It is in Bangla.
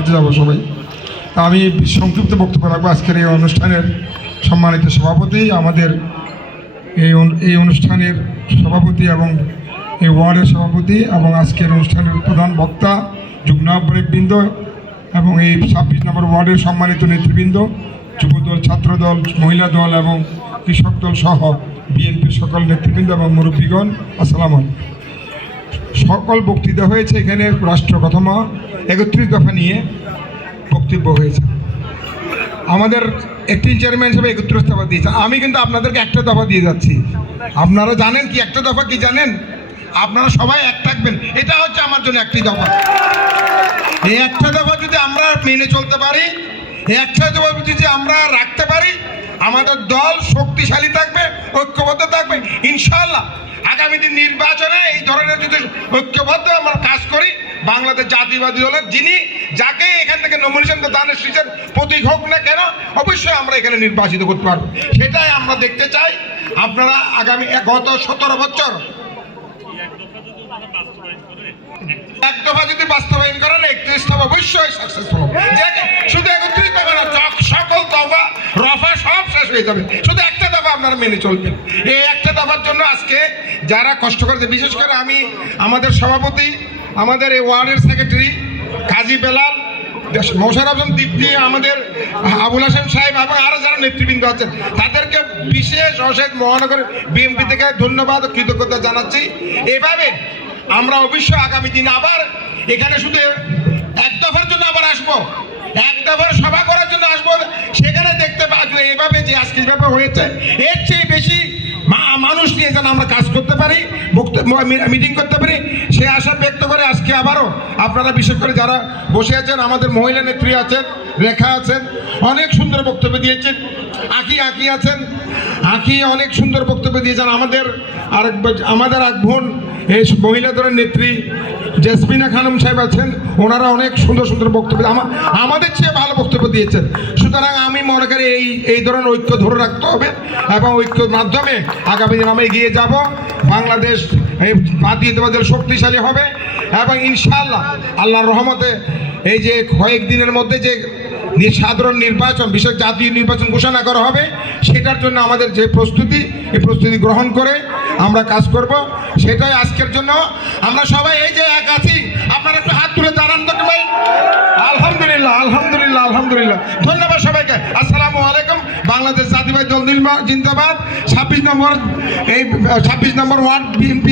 জামাতে যাব সবাই। আমি সংক্ষিপ্ত বক্তব্য রাখবো। আজকের এই অনুষ্ঠানের সম্মানিত সভাপতি, আমাদের এই অনুষ্ঠানের সভাপতি এবং এই ওয়ার্ডের সভাপতি এবং আজকের অনুষ্ঠানের প্রধান বক্তা যুগ্ম আহ্বায়কবৃন্দ এবং এই 26 নম্বর ওয়ার্ডের সম্মানিত নেতৃবৃন্দ, যুবদল, ছাত্রদল, মহিলা দল এবং কৃষক দল সহ বিএনপির সকল নেতৃবৃন্দ এবং মুরব্বীগণ, আসসালামু আলাইকুম। সকল বক্তৃতা হয়েছে। এখানে রাষ্ট্র কাঠামো 31 দফা নিয়ে বক্তব্য হয়েছে। আমাদের একটি চেয়ারম্যান হিসেবে 31 দফা দিয়েছে। আমি কিন্তু আপনাদেরকে একটা দফা দিয়ে যাচ্ছি। আপনারা জানেন কি একটা দফা কি জানেন? আপনারা সবাই এক থাকবেন, এটা হচ্ছে আমার জন্য একটি দফা। এই একটা দফা যদি আমরা মেনে চলতে পারি, এই একটা দফা যদি আমরা রাখতে পারি, আমাদের দল শক্তিশালী থাকবে, ঐক্যবদ্ধ থাকবে। ইনশাআল্লাহ আগামী দিন নির্বাচনে এই ধরনের যদি ঐক্যবদ্ধ আমরা কাজ করি, বাংলাদেশ জাতীয়বাদী দলের যাকে এখান থেকে নমিনেশন দানের শীষের প্রতীক হোক না কেন, অবশ্যই আমরা এখানে নির্বাচিত করতে পারবো। সেটাই আমরা দেখতে চাই। আপনারা আগামী গত 17 বছর এক দফা যদি বাস্তবায়ন করেন, 31 দফা অবশ্যই সাকসেসফুল হবে। শুধু 31 দফা না, সকল দফা রফা সব শেষ হয়ে যাবে। শুধু একটা দফা আপনারা মেনে চলবেন। এই একটা দফার জন্য আজকে যারা কষ্ট করেছে, বিশেষ করে আমি আমাদের সভাপতি, আমাদের এই ওয়ার্ডের সেক্রেটারি কাজী বেলাল, মোশাররফ হোসেন দীপ্তি, আমাদের আবুল হাসেম সাহেব এবং আরও যারা নেতৃবৃন্দ আছেন, তাদেরকে বিশেষ অশেষ মহানগর বিএনপি থেকে ধন্যবাদ ও কৃতজ্ঞতা জানাচ্ছি। এভাবে আমরা অবশ্যই আগামী দিনে আবার এখানে শুধু এক দফার জন্য আবার আসবো, এক দফার সভা করার জন্য আসবো। সেখানে দেখতে পাবো এভাবে যে আজকে যেভাবে হয়েছে, এর চেয়ে বেশি মানুষ নিয়ে যেন আমরা কাজ করতে পারি, মিটিং করতে পারি, সে আশা ব্যক্ত করে আজকে আবারও আপনারা, বিশেষ করে যারা বসে আছেন, আমাদের মহিলা নেত্রী আছেন, রেখা আছেন, অনেক সুন্দর বক্তব্য দিয়েছেন। আঁকি আছেন, আঁকি অনেক সুন্দর বক্তব্য দিয়েছেন। আমাদের এক বোন এই মহিলা দলের নেত্রী জেসমিনা খানম সাহেব আছেন, ওনারা অনেক সুন্দর সুন্দর বক্তব্য, আমাদের চেয়ে ভালো বক্তব্য দিয়েছেন। সুতরাং আমি মনে করি এই ধরনের ঐক্য ধরে রাখতে হবে এবং ঐক্যের মাধ্যমে আগামী দিন আমরা এগিয়ে যাব। বাংলাদেশ এই জাতীয়তাবাদের শক্তিশালী হবে এবং ইনশাআল্লাহ আল্লাহর রহমতে এই যে কয়েকদিনের মধ্যে যে সাধারণ নির্বাচন, বিশেষ জাতীয় নির্বাচন ঘোষণা করা হবে, সেটার জন্য আমাদের যে প্রস্তুতি, এই প্রস্তুতি গ্রহণ করে আমরা কাজ করব। সেটাই আজকের জন্য আমরা সবাই এই যে এক আছি, আপনারা একটু হাত তুলে জানান তো ভাই। আলহামদুলিল্লাহ, আলহামদুলিল্লাহ, আলহামদুলিল্লাহ। ধন্যবাদ সবাইকে। আসসালামু আলাইকুম। বাংলাদেশ জাতীয়বাদী দল জিন্দাবাদ। 26 নম্বর ওয়ার্ড বিএনপি